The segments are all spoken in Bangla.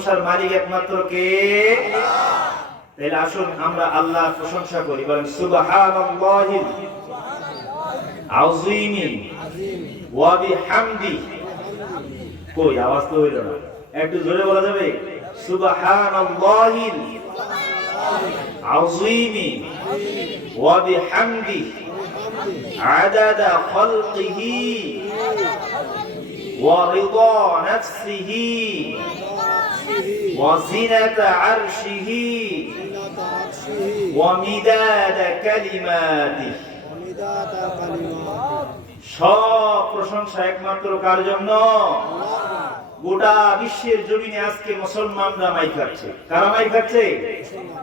প্রশংসার মালিক একমাত্র কে? তাহলে আসুন আমরা আল্লাহর প্রশংসা করি, বলেন সুবহানাল্লাহিল আযীমি ওয়া বিহামদি। কই আওয়াজ তো হইল না, একটু জোরে বলা যাবে? সুবহানাল্লাহিল আযীমি ওয়া বিহামদি আদাদা খালকিহি ওয়া রিদা নাফসিহি ওয়া জিনাতা আরশিহি ওয়া মিদাদা কালিমাতিহি। সব প্রশংসা একমাত্র কার জন্য? গোটা বিশ্বের জমিনে আজকে মুসলমানরা মাই খাচ্ছে। কারা মাই খাচ্ছে?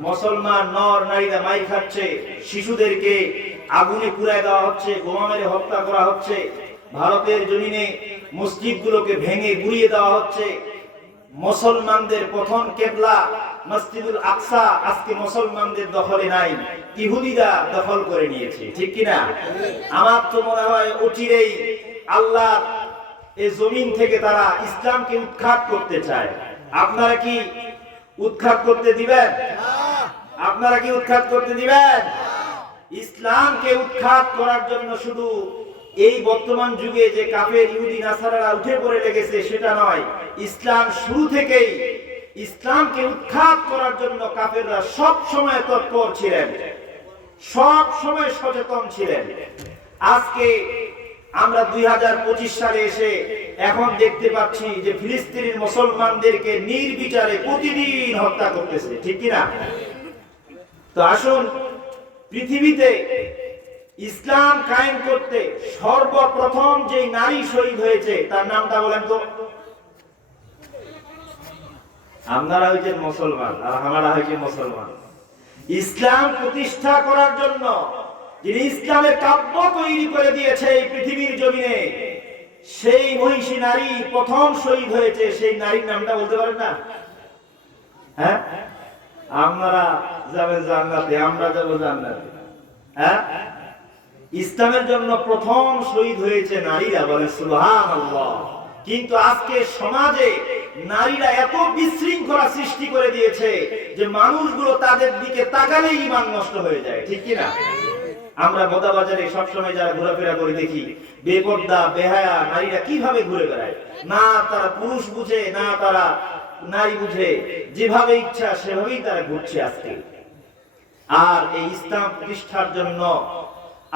মুসলমান নর নারীরা মাই খাচ্ছে। শিশুদেরকে আগুনে পুড়ায় দেওয়া হচ্ছে, বোমা মেরে হত্যা করা হচ্ছে। ভারতের জমিনে মসজিদগুলোকে ভেঙে গুড়িয়ে দেওয়া হচ্ছে। মুসলমানদের প্রথম কিবলা মসজিদুল আকসা আজকে মুসলমানদের দখলে নাই, ইহুদিরা দখল করে নিয়েছে, ঠিক কি না? আমার তো মনে হয় অচিরেই আল্লাহ এই জমিন থেকে তারা ইসলামকে উৎখাত করতে চায়। আপনারা কি উৎখাত করতে দিবেন? আপনারা কি উৎখাত করতে দিবেন? ইসলামকে উৎখাত করার জন্য শুধু এই বর্তমান যুগে যে কাফের ইহুদি নাসারারা উঠে পড়ে লেগেছে সেটা নয়, ইসলাম শুরু থেকেই ইসলামকে উৎখাত করার জন্য কাফেররা সব সময় তৎপর ছিলেন, সব সময় সচেতন ছিলেন। আজকে আমরা 2025 সালে এসে এখন দেখতে পাচ্ছি যে ফিলিস্তিনের মুসলমানদেরকে নির্বিচারে প্রতিদিন হত্যা করতেছে, ঠিক কি না? তো আসুন, পৃথিবীতে ইসলাম কায়েম করতে সর্বপ্রথম যে নারী শহীদ হয়েছে তার নামটা বলেন তো? আপনারা হয়েছেন মুসলমান আর আমরা হয়েছে মুসলমান। ইসলাম প্রতিষ্ঠা করার জন্য যিনি ইসলামের কাব্য তৈরি করে দিয়েছে এই পৃথিবীর জমিনে, সেই মহিষী নারী প্রথম শহীদ হয়েছে। সেই নারীর নামটা বলতে পারেন না? হ্যাঁ, আপনারা যাবেন জান্নাতে, আমরা যাব জান্নাতে। হ্যাঁ, ইসলামের জন্য প্রথম শহীদ হয়েছে নারীরা, বলেন সুবহানাল্লাহ। কিন্তু আজকে সমাজে নারীরা এত বিশৃঙ্খলা সৃষ্টি করে দিয়েছে যে মানুষগুলো তাদের দিকে তাকালেই ঈমান নষ্ট হয়ে যায়, ঠিক কি না? আমরা মোদাবাজারে সবসময় যারা ঘোরাফেরা করে দেখি বেপর্দা বেহায়া নারীরা কিভাবে ঘুরে বেড়ায়। না তারা পুরুষ বুঝে, না তারা নারী বুঝে, যেভাবে ইচ্ছা সেভাবেই তারা ঘুরছে আজকে। আর এই ইসলাম প্রতিষ্ঠার জন্য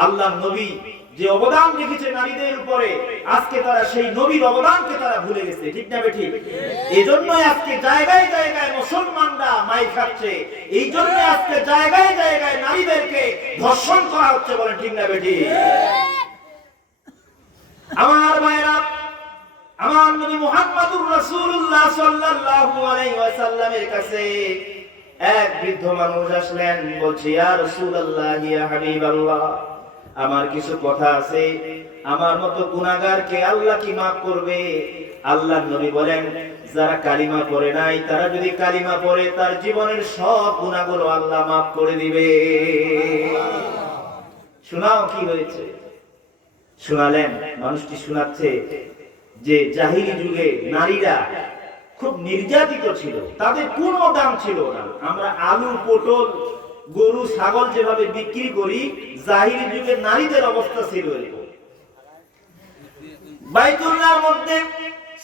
আল্লাহ নবী যে অবদান রেখেছে নারীদের উপরে, আজকে তারা সেই নবীর অবদানকে তারা ভুলে গেছে, ঠিক না বেঠিক? এই জন্যই আজকে জায়গায় জায়গায় মুসলমানরা মাই খাচ্ছে, এই জন্য আজকে জায়গায় জায়গায় নারীদেরকে ধর্ষণ করা হচ্ছে, বলেন ঠিক না বেঠিক? আমার ভাইরা, আমার নবী মুহাম্মদুর রাসূলুল্লাহ সাল্লাল্লাহু আলাইহি ওয়াসাল্লামের কাছে এক বৃদ্ধ মানুষ আসলেন, বলছে ইয়া রাসূলুল্লাহ, ইয়া হাবিবাল্লাহ, আমার কিছু কথা আছে, আমার মতো গুনাহগারকে আল্লাহ কি মাফ করবে? আল্লাহর নবী বলেন, যারা কালিমা পড়ে নাই তারা যদি কালিমা পড়ে তার জীবনের সব গুনাহগুলো আল্লাহ মাফ করে দিবে। শোনাও কি হয়েছে। শোনালেন, মানুষটি শোনাচ্ছে যে জাহিলি যুগে নারীরা খুব নির্যাতিত ছিল, তাদের কোনো দাম ছিল না। আমরা আলু, পটল, গরু, ছাগল যেভাবে বিক্রি করি, জাহিলি যুগে নারীদের অবস্থা ছিল এরকম। বাইতুল্লাহর মধ্যে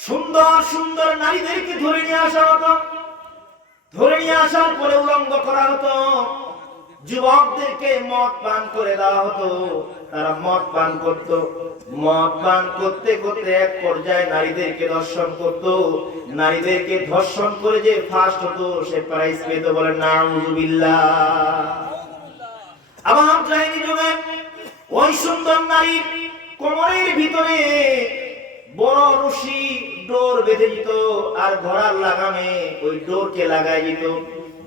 সুন্দর সুন্দর নারীদেরকে ধরে নিয়ে আসা হতো, ধরে নিয়ে আসার পরে উলঙ্গ করা হতো। যুবকদেরকে মদ পান করে দেওয়া হতো, তারা মদ পান করত। মদ পান করতে করতে এক পর্যায়ে নারীদেরকে ধর্ষণ করত। নারীদেরকে ধর্ষণ করে যে ফার্স্ট হতো সে প্রাইজ পেত, বলেন নাউযুবিল্লাহ। আবার জাহিলি যুগে ওই সুন্দর নারী কোমরের ভিতরে বড় রশি ডোর বেঁধে দিত, আর ঘোড়ার লাগামে ওই ডোরকে লাগাই দিত।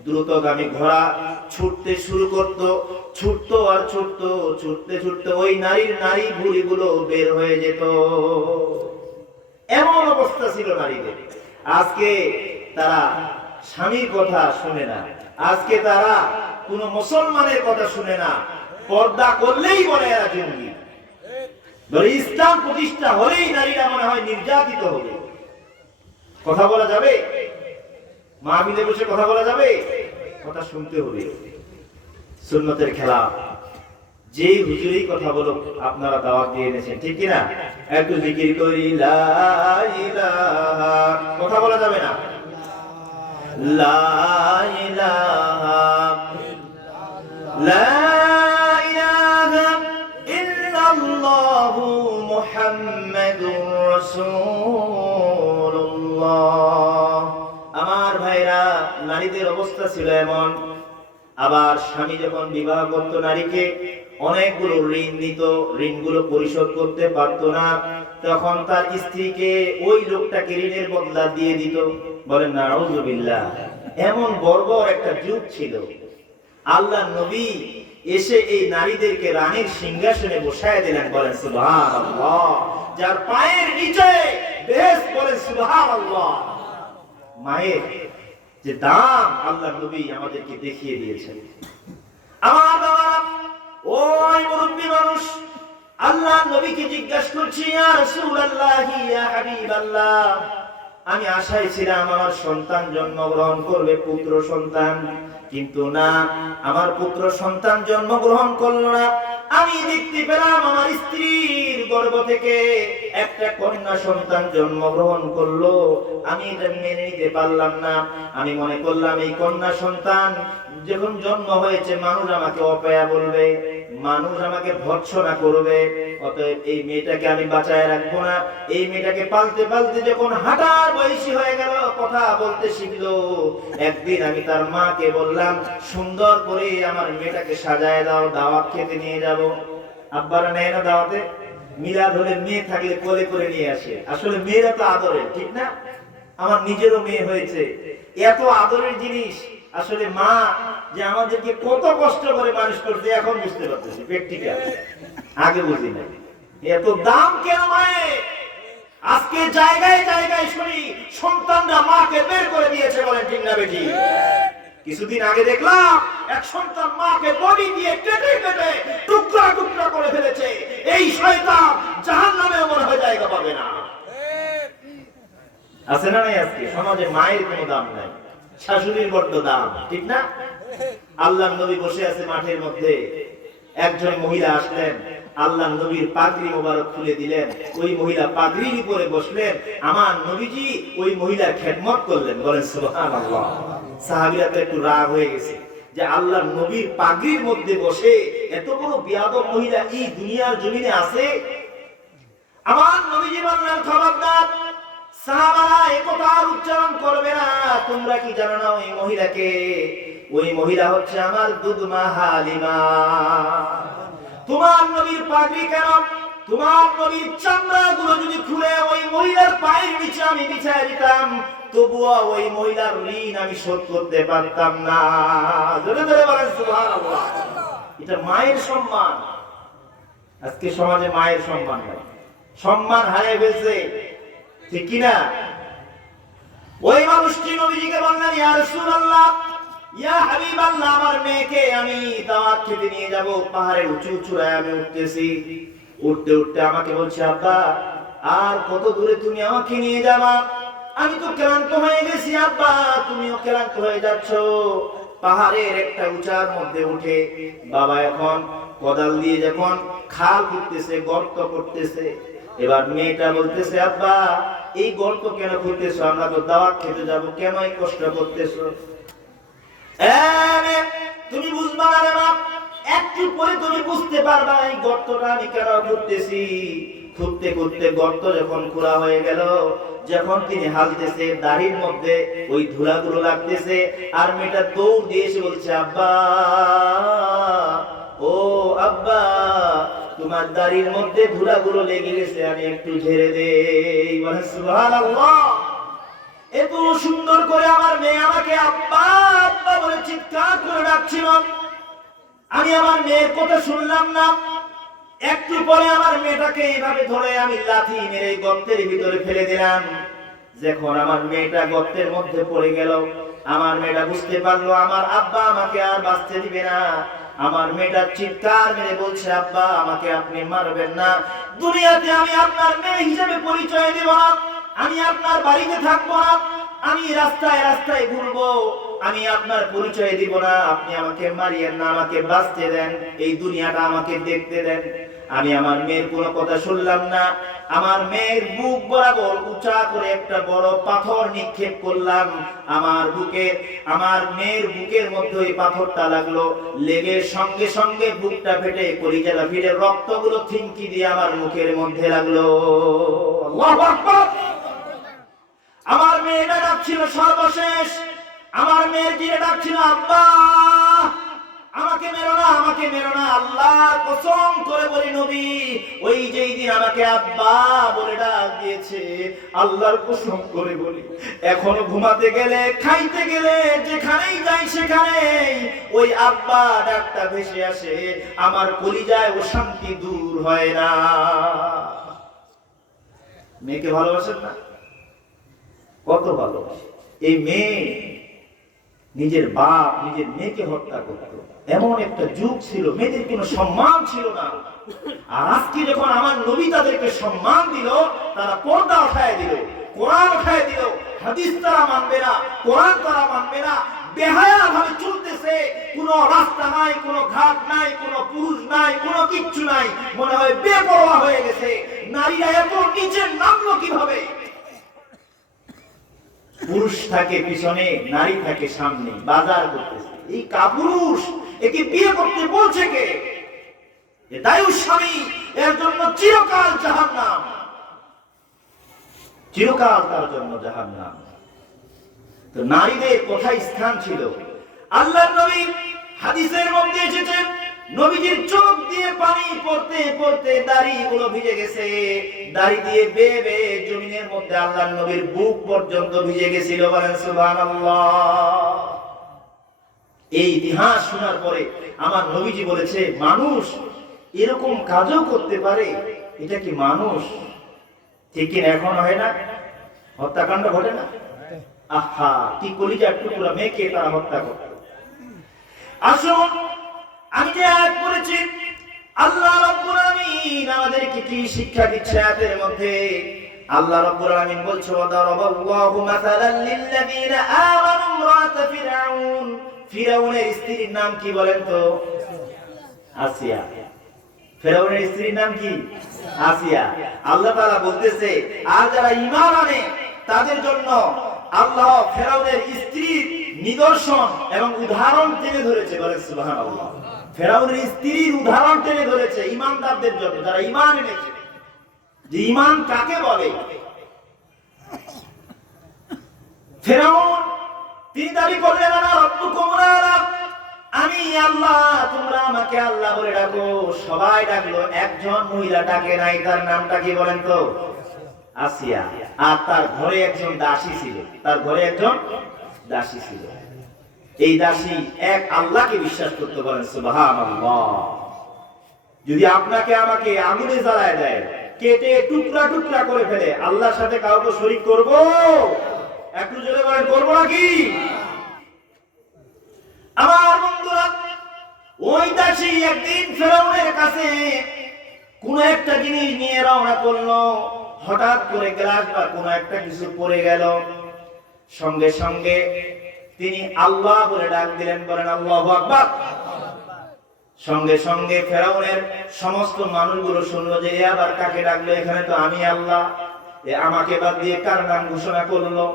দ্রুতগামী ঘোড়া ছুটতে শুরু করত, ছুটতো আর ছুটতো, ছুটতে ছুটতে ওই নারী ভুঁড়িগুলো বের হয়ে যেত। এমন অবস্থা ছিল নারীদের। আজকে তারা স্বামীর কথা শুনে না, আজকে তারা কোন মুসলমানের কথা শুনে না। পর্দা করলেই বলে এরা জঙ্গি। ইসলাম প্রতিষ্ঠা হলেই নারীরা মনে হয় নির্যাতিত হবে। কথা বলা যাবে? মাহফিলে বসে কথা বলা যাবে? কথা শুনতে হবে। সুন্নতের খেলা, যে হুজুরই কথা বলো আপনারা দাওয়াত দিয়ে এনেছেন, ঠিক কিনা? একটু জিকির করি লা ইলাহা, কথা বলা যাবে না। লা ইলাহা লা ইলাহা ইল্লাল্লাহু মুহাম্মাদুর রাসূলুল্লাহ। আমার ভাইরা, নারীদের অবস্থা ছিল এমন, আবার স্বামী যখন বিবাহ করত নারীকে, অনেকগুলো ঋণ দিত, ঋণগুলো পরিশোধ করতে পারতো না, তখন তার স্ত্রীকে ওই লোকটাকে ঋণের বদলা দিয়ে দিত। বলেন না আউযুবিল্লাহ। এমন বর্বর একটা যুগ ছিল। আল্লাহ নবী এসে এই নারীদেরকে রানীর সিংহাসনে বসায় দিলেন। বলেন সুবহানাল্লাহ। যার পায়ের নিচে বেহেশত, বলেন সুবহানাল্লাহ। মায়ের যে দাম আল্লাহ নবী আমাদেরকে দেখিয়ে দিয়েছেন। আমার বাবা, ওই মুরব্বী মানুষ আল্লাহ নবীকে জিজ্ঞাসা করছি, ইয়া রাসূলুল্লাহ, ইয়া হাবিবাল্লাহ, আমি আশায় ছিলাম আমার সন্তান জন্মগ্রহণ করবে, পুত্র সন্তান, কিন্তু না, আমার পুত্র সন্তান জন্মগ্রহণ করলো না। আমি দেখতে পেলাম আমার স্ত্রীর গর্ভ থেকে একটা কন্যা সন্তান জন্মগ্রহণ করলো। আমি এটা মেনে নিতে পারলাম না। আমি মনে করলাম এই কন্যা সন্তান যখন জন্ম হয়েছে, মানুষ আমাকে অপয়া বলবে, মানুষ আমাকে ভর্ৎসনা করবে, অতএব এই মেয়েটাকে আমি বাঁচায় রাখবো না। এই মেয়েটাকে পালতে পালতে যখন হাঁটার বয়সী হয়ে গেল, কথা বলতে শিখলো, একদিন আমি তার মাকে বললাম, সুন্দর করে আমার মেয়েটাকে সাজায় দাও, দাওয়াত খেতে নিয়ে যাব। আব্বারা নেয় না দাওয়াতে? মিলাদ হলে মেয়ে থাকলে কোলে করে নিয়ে আসে। আসলে মেয়েরা তো আদরের, ঠিক না? আমার নিজেরও মেয়ে হয়েছে, এত আদরের জিনিস। আসলে মা যে আমাদেরকে কত কষ্ট করে মানুষ করতে এখন বুঝতে পারতেছি, প্র্যাকটিক্যাল, আগে বুঝি না। এত দাম কেন মায়ের? আজকে জায়গায় জায়গায় শুনি সন্তানরা মাকে বের করে দিয়েছে, বলেন ঠিক না বেটি? কিছুদিন আগে দেখলাম এক সন্তান মাকে বডি দিয়ে কেটে কেটে টুকরা টুকরা করে ফেলেছে। এই শয়তান জাহান্নামে মনে হয় জায়গা পাবে না। আছে না নাই? আজকে সমাজে মায়ের কোনো দাম নাই, শাশুড়ির বড্ড দাম, ঠিক না? আল্লাহর নবী বসে আছে মাঠের মধ্যে, একজন মহিলা আসলেন, আল্লাহর নবীর পাগড়ি মোবারক খুলে দিলেন, ওই মহিলা পাগড়ির উপরে বসলেন, আমার নবীজি ওই মহিলার খেদমত করলেন। বলেন সুবহানাল্লাহ। সাহাবীরা তো একটু রাগ হয়ে গেছে যে আল্লাহর নবীর পাগড়ির মধ্যে বসে এত বড় বিয়াদব মহিলা এই দুনিয়ার জমিনে আছে? আমার নবীজি বললেন, খবরদার, সাহাবারা এই কথা উচ্চারণ করবে না। তোমরা কি জানো না ওই মহিলাকে? ওই মহিলা হচ্ছে আমার দুধমা হালিমা। তোমার নবীর পাগড়ি কেন, তোমার নবীর চামড়াগুলো যদি খুলে ওই মহিলার পায়ের নিচে আমি বিছায় দিতাম, তবুও ওই মহিলার ঋণ আমি শোধ করতে পারতাম না। জোরে জোরে বলেন সুবহানাল্লাহ। এটা মায়ের সম্মান। আজকে সমাজে মায়ের সম্মান নাই, সম্মান হারিয়ে ফেলছে, ঠিক কিনা? ওই মানুষটি নবীজিকে বললেন, ইয়া রাসূলুল্লাহ, ইয়া হাবিবাল্লাহ, আমার মেয়েকে আমি দাওয়াত খেতে নিয়ে যাব। পাহাড়ের উঁচু চূড়ায় আমি উঠতেছি, উঠতে উঠতে আমাকে বলছে, আব্বা আর কত দূরে তুমি আমাকে নিয়ে যাবা? আমি তো ক্লান্ত হয়ে গেছি আব্বা, তুমিও ক্লান্ত হয়ে যাচ্ছ। পাহাড়ের একটা উঁচার মধ্যে উঠে বাবা এখন কোদাল দিয়ে যখন খাল খুঁড়তেছে, গর্ত করতেছে, এবার মেয়েটা বলতেছে, আব্বা এই গর্ত কেন খুঁড়তেছো? আমরা তো দাওয়াত খেতে যাব, কেন এই কষ্ট করতেছো? তুমি বুঝবা না রে বাপ, একটু পরে তুমি বুঝতে পারবা এই গর্তটা আমি কেন করতেছি। খুঁড়তে খুঁড়তে গর্ত যখন খোঁড়া হয়ে গেল, যখন তিনি হালতেছে, দাড়ির মধ্যে ওই ধুলাগুলো লাগতেছে, আর মেয়েটা দৌড় দিয়ে এসে বলছে, আব্বা, ও আব্বা, তোমার দাড়ির মধ্যে ধুলাগুলো লেগে গেছে, আমি একটু ঝেড়ে দেই। বলে সুবহানাল্লাহ। এত সুন্দর করে আমার মেয়ে আমাকে আব্বা আব্বা বলে চিৎকার করে ডাকছিল, আমি আমার মেয়ের কথা শুনলাম না। একটু পরে আমার মেয়েটাকে এইভাবে ধরে আমি লাথি মেরে গর্তের ভিতরে ফেলে দিলাম। যখন আমার মেয়েটা গর্তের মধ্যে পড়ে গেল, আমার মেয়েটা বুঝতে পারলো আমার আব্বা আমাকে আর বাঁচতে দিবে না। আমার মেয়েটা চিৎকার মেরে বলছে, আব্বা আমাকে আপনি মারবেন না, দুনিয়াতে আমি আপনার মেয়ে হিসেবে পরিচয় দেব না, আমি আপনার বাড়িতে থাকবো না। আমি রাস্তায় রাস্তায় ঘুরবো, আমি আপনার পরিচয় দিব না, আপনি আমাকে মারিয়েন না, আমাকে বাঁচতে দেন, এই দুনিয়াটা আমাকে দেখতে দেন। আমি আমার মেয়ের কোনো কথা শুনলাম না, আমার মেয়ের বুক বরাবর উঁচা করে একটা বড় পাথর নিক্ষেপ করলাম। আমার মেয়ের বুকের মধ্যে ওই পাথরটা লাগলো, লেগে সঙ্গে সঙ্গে বুকটা ফেটে কলিজাটা ফিরে রক্তগুলো থিনকি দিয়ে আমার মুখের মধ্যে লাগলো। আল্লাহু আকবার। আমার মেয়েটা ডাকছিল সর্বশেষ, আমার মেয়ের গিয়ে ডাকছিল আব্বা, আমাকে মেরো না, আমাকে মেরো না। আল্লাহর কসম করে বলি নবী, ওই যেই দিন আমাকে আব্বা বলে ডাক দিয়েছে, আল্লাহর কসম করে বলি, এখনো ঘুমাতে গেলে, খাইতে গেলে, যেখানেই যাই সেখানেই ওই আব্বা ডাকটা ভেসে আসে, আমার কলিজায় ও শান্তি দূর হয় না। মেয়েকে ভালোবাসেন না? কত ভালোবাসে। এই মেয়ে নিজের বাপ নিজের মেয়েকে হত্যা করত, এমন একটা যুগ ছিল, মেয়েদের কোনো সম্মান ছিল না। আর আজকে যখন আমার নবী তাদেরকে সম্মান দিল, তারা পর্দা উঠায় দিল, কোরআন উঠায় দিল, হাদিস তারা মানবে না, কোরআন তারা মানবে না, বেহায়া ভাবে চলতেছে। কোনো রাস্তা নাই, কোনো ঘাট নাই, কোনো পুরুষ নাই, কোনো কিচ্ছু নাই, মনে হয় বেপরোয়া হয়ে গেছে। নারীরা এত নিচে নামলো কিভাবে? পুরুষ থাকে পিছনে, নারী থাকে সামনে, বাজার করতেছে। এই কাপুরুষ, একে বিয়ে করতে বলছে কে? এটাই স্বামী, এর জন্য চিরকাল জাহান্নাম, চিরকাল তার জন্য জাহান্নাম। তো নারীদের কোথায় স্থান ছিল? আল্লাহর নবী হাদিসের মধ্যে এসেছে, নবীজির চোখ দিয়ে পানি পড়তে পড়তে দাড়িগুলো ভিজে গেছে, দাড়ি দিয়ে বেয়ে বেয়ে জমিনের মধ্যে আল্লাহর নবীর বুক পর্যন্ত ভিজে গেছিল। বলেন সুবহানাল্লাহ। এই ইতিহাস শোনার পরে আমার নবীজি বলেছে, মানুষ এরকম কাজও করতে পারে, এটা কি মানুষ? ঠিক কিনা? এখন হয় না, হত্যাকাণ্ড ঘটে না? আহা, কি কলিজার টুকরা মেয়েকে তারা হত্যা করত। আসুন, আমি যে আয়াত পড়েছি, আল্লাহ রাব্বুল আলামিন আমাদেরকে কি শিক্ষা দিচ্ছে আয়াতের মধ্যে? আল্লাহ রাব্বুল আলামিন বলছে, ওয়াদারাবাল্লাহু মাসালান লিল্লাযীনা আমানু ইমরাত ফিরআউন। ফিরআউনের স্ত্রীর নাম কি বলেন তো? আসিয়া। ফিরআউনের স্ত্রীর নাম কি? আসিয়া। আল্লাহ তাআলা বলতেছে, আর যারা ঈমান আনে তাদের জন্য আল্লাহ ফিরআউনের স্ত্রীর নিদর্শন এবং উদাহরণ টেনে ধরেছে। বলে সুবহানাল্লাহ। ফিরআউনের স্ত্রীর উদাহরণ টেনে ধরেছে ঈমানদারদের জন্য, যারা ঈমান এনেছে। যে ঈমান কাকে বলে? ফিরআউন তিনি দাবি করলেন, আনা রাব্বুকুম আ'লা, আমি আল্লাহ, তোমরা আমাকে আল্লাহ বলে ডাকো। সবাই ডাকলো, একজন মহিলা ডাকে নাই, তার নামটা কি বলেন তো? আসিয়া। আর তার ঘরে একজন দাসী ছিল, তার ঘরে একজন দাসী ছিল। এই দাসী এক আল্লাহকে বিশ্বাস করতে। বলেন সুবহানাল্লাহ। যদি আপনাকে আমাকে আগুনে জ্বালায় দেয়, কেটে টুকরা টুকরা করে ফেলে, আল্লাহর সাথে কাউকে শরীক করব? একটু জোরে বলেন, করবো নাকি? আমার বন্ধুরা, ওই দাসী একদিন ফিরআউনের কাছে কোন একটা জিনিস নিয়ে রওনা করলো। হঠাৎ করে গ্লাস বা কোন একটা কিছু পড়ে গেল, সঙ্গে সঙ্গে তিনি আল্লাহ বলে ডাক দিলেন। বলেন আল্লাহু আকবার। সঙ্গে সঙ্গে ফিরআউনের সমস্ত মানুষগুলো শুনলো যে এ আবার কাকে ডাকলো, এখানে তো আমি আল্লাহ, এ আমাকে বাদ দিয়ে কার নাম ঘোষণা করলো?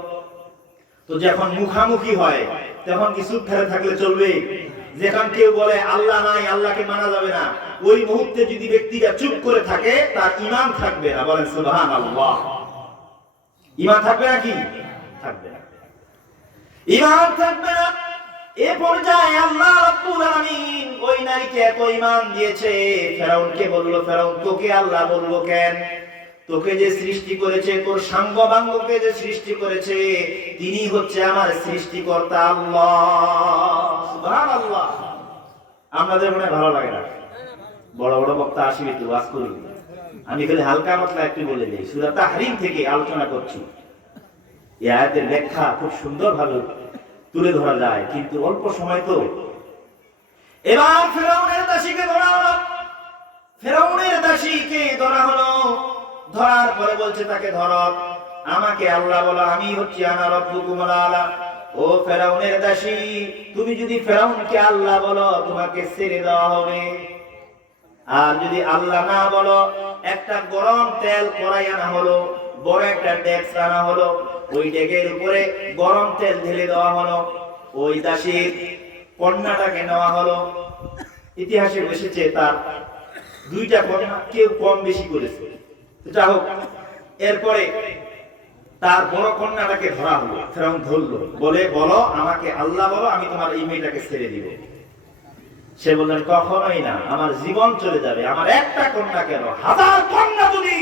তো যখন মুখামুখি হয় তখন কি চুপ ফেলে থাকলে চলবে? যখন কেউ বলে আল্লাহ নাই, আল্লাহকে মানা যাবে না, ওই মুহূর্তে যদি ব্যক্তিটা চুপ করে থাকে, তার ঈমান থাকবে না। বলেন সুবহানাল্লাহ। ঈমান থাকবে নাকি? থাকবে না, ঈমান থাকবে না। এ পর্যায়ে আল্লাহ রাব্বুল আলামিন ওই নারীকে এত ঈমান দিয়েছে, ফিরআউনকে বলল, ফিরআউন তোকে আল্লাহ বলবো কেন? তোকে যে সৃষ্টি করেছে, তোর সাঙ্গপাঙ্গকে যে সৃষ্টি করেছে, তিনি হচ্ছে আমার সৃষ্টিকর্তা আল্লাহ। সুবহানাল্লাহ। আমাদের মনে ভালো লাগে না, বড় বড় বক্তা আসবে তো ওয়াজ করবে, আমি খালি হালকা পাতলা একটু বলে দিই। সূরা তাহরীম থেকে আলোচনা করছি, এই আয়াতের ব্যাখ্যা খুব সুন্দরভাবে তুলে ধরা যায়, কিন্তু অল্প সময় তো। এবার ফিরআউনের দাসীকে ধরা হলো, ফিরআউনের দাসীকে ধরা হলো। ধরার পরে বলছে তাকে ধরো। আমাকে আল্লাহ বলো, আমি হচ্ছি আনা রাব্বুকুমুল আলা। ও ফেরাউনের দাসী, তুমি যদি ফেরাউনকে আল্লাহ বলো তোমাকে ছেড়ে দেওয়া হবে, আর যদি আল্লাহ না বলো একটা গরম তেল কড়াই আনা হলো, বড় একটা ডেক্স আনা হলো, ওই ডেকের উপরে গরম তেল ঢেলে দেওয়া হলো, ওই দাসীর কন্যাটাকে নেওয়া হলো। ইতিহাসে এসেছে তার দুইটা কন্যা, কেউ কম বেশি করেছে, এটা হোক। এরপরে তার বড় কন্যাটাকে ধরা হলো, ফেরাউন ধরলো, বলে বলো আমাকে আল্লাহ বলো, আমি তোমার এই মেয়েটাকে ছেড়ে দিব। সে বললেন কখনোই না, আমার জীবন চলে যাবে, আমার একটা কন্যা কেন, হাজার কন্যা যদি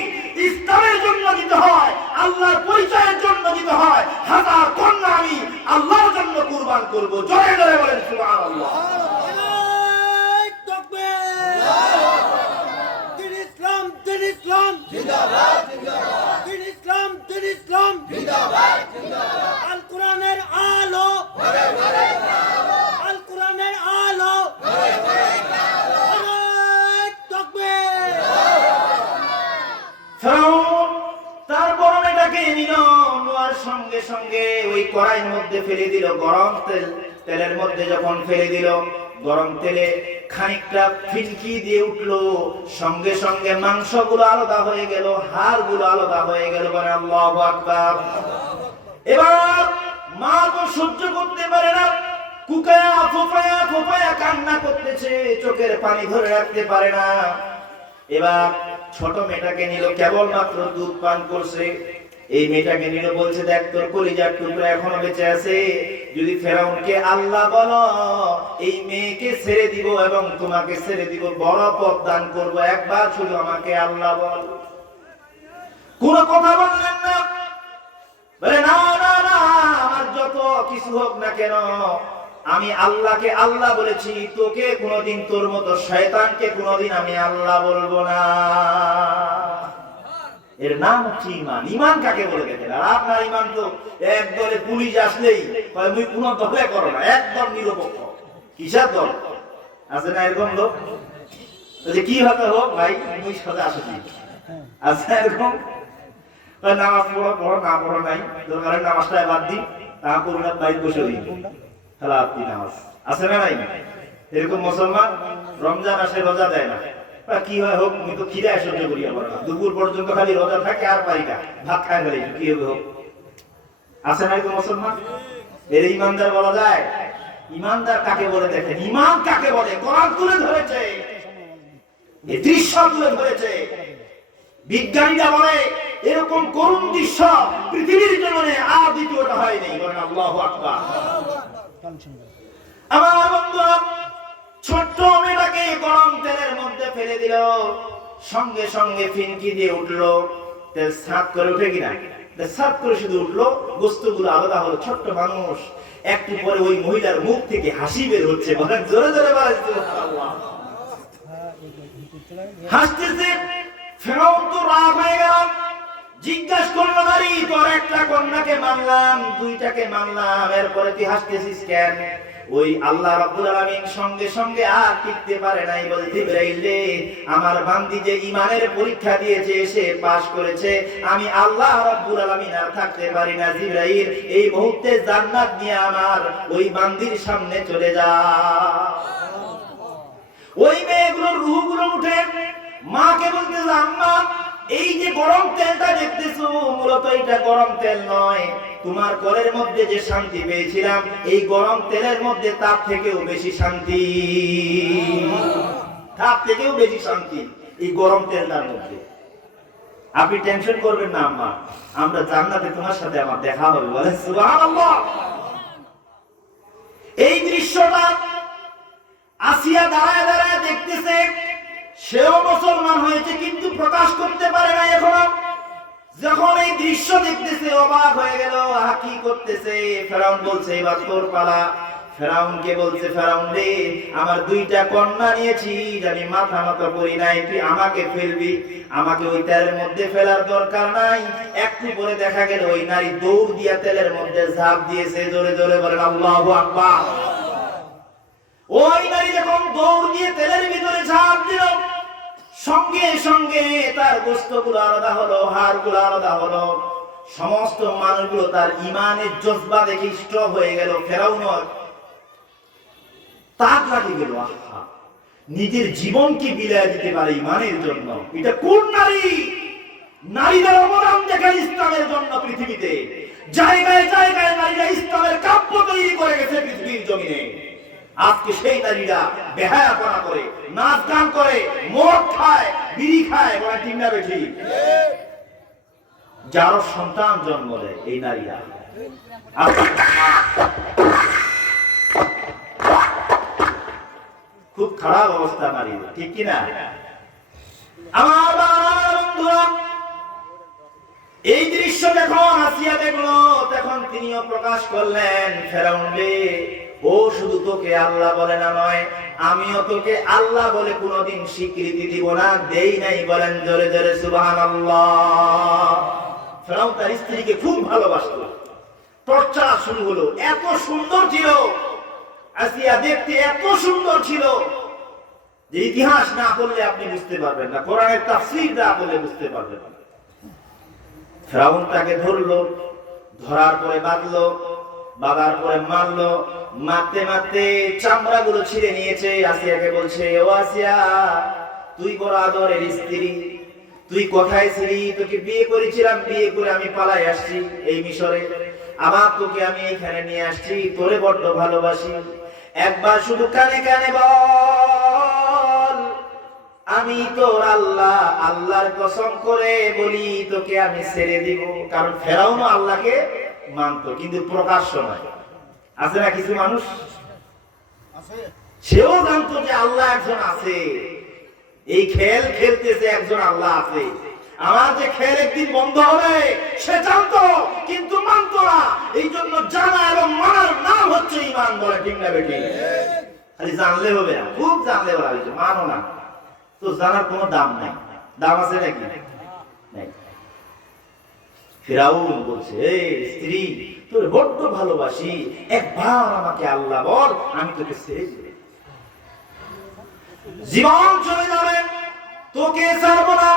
ইসলামের জন্য দিতে হয়, আল্লাহর পরিচয়ের জন্য দিতে হয়, হাজার কন্যা আমি আল্লাহর জন্য কুরবান করব। জোরে জোরে বলেন সুবহানাল্লাহ। দিন ইসলাম, দিন ইসলাম জিন্দাবাদ, জিন্দাবাদ। দিন ইসলাম, দিন ইসলাম জিন্দাবাদ, জিন্দাবাদ। আল কোরআনের আলো ঘরে ঘরে আলো, আল কোরআনের আলো ঘরে ঘরে আলো। নারায়ে তাকবীর। ফেরাউন তার বড় মেয়েটাকে নিল, নেওয়ার সঙ্গে সঙ্গে ওই কড়াইয়ের মধ্যে ফেলে দিল গরম তেল। তেলের মধ্যে যখন ফেলে দিল, গরম তেলে খানিকটা ফিনকি দিয়ে উঠলো, সঙ্গে সঙ্গে মাংসগুলো আলাদা হয়ে গেল, হাড়গুলো আলাদা হয়ে গেল। বলে আল্লাহু আকবার। এবার মা তো সহ্য করতে পারে না, কুকায়া ফোফায়া ফোফায়া কান্না করতেছে, চোখের পানি ধরে রাখতে পারে না। এবার ছোট মেয়েটাকে নিল, কেবল মাত্র দুধ পান করছে, এই মেয়েটাকে নিল, বলছে দেখ তোর কলিজার টুকরা এখনো বেঁচে আছে, যদি ফেরাউনকে আল্লাহ বলো এই মেয়েকে ছেড়ে দিব এবং তোমাকে ছেড়ে দিব, বড় পদ দান করবো, একবার শুধু আমাকে আল্লাহ বল। কোন কথা বললেন না, বলে না না না, আমার যত কিছু হোক না কেন, আমি আল্লাহকে আল্লাহ বলেছি, তোকে কোনোদিন, তোর মতো শয়তানকে কোনোদিন আমি আল্লাহ বলবো না। এর নাম হচ্ছে ঈমান। ঈমান কাকে বলে দেখেন? আর আপনার ঈমান তো একদলে পুলিশ আসলেই কয় মুই কোন দলে করো না, একদম নিরপেক্ষ। কিসের দল আছে না এরকম লোক? যে কি হতে হোক ভাই, মুই সাথে আসেনি আছে এরকম। নামাজ পড়ো পড়ো, না পড়ো নাই, দরকারের নামাজটা বাদ দিই, তা করবো না, বাইরে বসে হই খেলাপি নামাজ আছে না নাই? এরকম মুসলমান রমজান আসে রোজা দেয় না, কি হয় হোক, আমি তো খিদে সহ্য করি, আবার দুপুর পর্যন্ত খালি রোজা থাকে আর পারি না, ভাত খায় ফেলে, কি হবে হোক, আছে না এরকম মুসলমান? এর ইমানদার বলা যায়? ইমানদার কাকে বলে দেখেন, ইমান কাকে বলে? কোরআন তুলে ধরেছে, এই দৃশ্য তুলে ধরেছে। বিজ্ঞানীরা বলে এরকম করুণ দৃশ্য পৃথিবীর জন্যে আর দ্বিতীয়টা হয়নি। বলেন আল্লাহু আকবার। আমার বন্ধু ছোট্ট মেয়েটাকে গরম তেলের মধ্যে ফেলে দিল, সঙ্গে সঙ্গে ফিনকি দিয়ে উঠলো, তেল সাত করে উঠে কিনা, সাত করে শুধু উঠলো, গোস্তগুলো আলাদা হলো। ছোট্ট মানুষ, একটু পরে ওই মহিলার মুখ থেকে হাসি বের হচ্ছে, বলেন জোরে জোরে হাসতেছে। ফেরাউন তো রাগ হয়ে গেল, জিজ্ঞাসা করলো, নারী তোর একটা কন্যাকে মানলাম, দুইটাকে মানলাম, এরপরে তুই হাসতেছিস কেন? ওই আল্লাহ রাব্বুল আলামিন সঙ্গে সঙ্গে আর টিকতে পারে নাই, বলে জিবরাইল রে, আমার বান্দি যে ঈমানের পরীক্ষা দিয়েছে, সে পাস করেছে, আমি আল্লাহ রাব্বুল আলামিন আর থাকতে পারি না, জিবরাইল এই মুহূর্তে জান্নাত নিয়ে আমার ওই বান্দির সামনে চলে যা। ওই মেয়েগুলোর রূহগুলো উঠে মাকে বলতেছে, আম্মা এই যে গরম তেলটা দেখতেছো, মূলত এটা গরম তেল নয়, তোমার ঘরের মধ্যে যে শান্তি পেয়েছিলাম, এই গরম তেলের মধ্যে তাপ থেকেও বেশি শান্তি, তাপ থেকেও বেশি শান্তি এই গরম তেলটার মধ্যে। আপনি টেনশন করবেন না আম্মা, আমরা জান্নাতে তোমার সাথে আমার দেখা হবে। বলে সুবহানাল্লাহ। এই দৃশ্যটা আসিয়া দাঁড়ায় দাঁড়ায় দেখতেছে, সেও মুসলমান হয়েছে কিন্তু প্রকাশ করতে পারে না এখনো। যখন এই দৃশ্য দেখতেছে অবাক হয়ে গেল, কি করতেছে? ফেরাউন বলছে এবার তোর পালা। ফেরাউনকে বলছে, ফেরাউন রে, আমার দুইটা কন্যা নিয়েছি, আমি মাথা মাথা করি নাই, তুই আমাকে ফেলবি, আমাকে ওই তেলের মধ্যে ফেলার দরকার নাই। একটু পরে দেখা গেল ওই নারী দৌড় দিয়া তেলের মধ্যে ঝাঁপ দিয়েছে। জোরে জোরে বলেন আল্লাহু আকবার। ওই নারী যখন দৌড় দিয়ে তেলের ভিতরে ঝাঁপ দিল, সঙ্গে সঙ্গে তার গোস্তগুলো আলাদা হলো, হাড়গুলো আলাদা হলো, সমস্ত মানুষগুলো তার ইমানের জজবা দেখে স্ট্রক হয়ে গেল। ফেরাউন তাক লাগিয়ে গেল, আহা, নিজের জীবনকে বিলায় দিতে পারে ইমানের জন্য। এটা কোন নারী? নারীদের অবদান দেখেন ইসলামের জন্য পৃথিবীতে জায়গায় জায়গায় নারীরা ইসলামের কাব্য তৈরি করে গেছে পৃথিবীর জমিনে। আজকে সেই নারীরা বেহায়াপনা করে, নাচ গান করে, মদ খায়, বিড়ি খায়, বলে ঠিক না বেশি? যারও সন্তান জন্ম দেয় এই নারীরা। খুব খারাপ অবস্থা নারীদের, ঠিক কিনা? আমার বন্ধুরা, এই দৃশ্য যখন আসিয়া দেখলো তখন তিনিও প্রকাশ করলেন, ফেরাউন রে, ও শুধু তোকে আল্লাহ বলে না নয়, আমিও তোকে আল্লাহ বলে কোনোদিন স্বীকৃতি দিব না, দেই নাই। বলেন জোরে জোরে সুবহানাল্লাহ। ফেরাউন তার স্ত্রীকে খুব ভালোবাসত। টর্চার শুরু হলো। এত সুন্দর ছিল আসিয়া, দেখতে এত সুন্দর ছিল যে ইতিহাস না পড়লে আপনি বুঝতে পারবেন না, কোরআনের তাফসীর না পড়লে বুঝতে পারবেন না। ফেরাউন তাকে ধরলো, ধরার পরে বাঁধলো, বাঁধার পরে মারলো, মারতে মারতে চামড়া গুলো ছিঁড়ে নিয়েছে। আসিয়াকে বলছে, ও আসিয়া, তুই বড় আদরের স্ত্রী, তুই কোথায় ছিলি? তোকে বিয়ে করেছিলাম, বিয়ে করে আমি পালাই আসছি এই মিশরে, আবার তোকে আমি এখানে নিয়ে আসছি, তোরে বড্ড ভালোবাসি। একবার শুধু কানে কানে বল, আমি তোর আল্লাহ, আল্লাহর কসম করে বলি তোকে আমি ছেড়ে দিব। কারণ ফেরাউনও আল্লাহকে মানত, কিন্তু প্রকাশ্য নয়। আছে না কিছু মানুষ, সেও জানতো যে আল্লাহ একজন আছে, এই খেল খেলতেছে একজন আল্লাহ আছে, আমার যে খেল একদিন বন্ধ হবে সে জানতো, কিন্তু মানতো না। এই জন্য জানা এবং মানার নাম হচ্ছে ঈমান। বলে ঠিক না বেটি? খালি জানলে হবে না, খুব জানলে বলা হয়েছে মানো না, তো জানার কোনো দাম নাই। দাম আছে নাকি? নাই। ফিরাউন বলছে, এই স্ত্রী, তোর বড্ড ভালোবাসি, একবার আমাকে আল্লাহ বল, আমি তোকে ছেড়ে দেব। জীবন চলে যাবে, তোকে ছাড়বো না।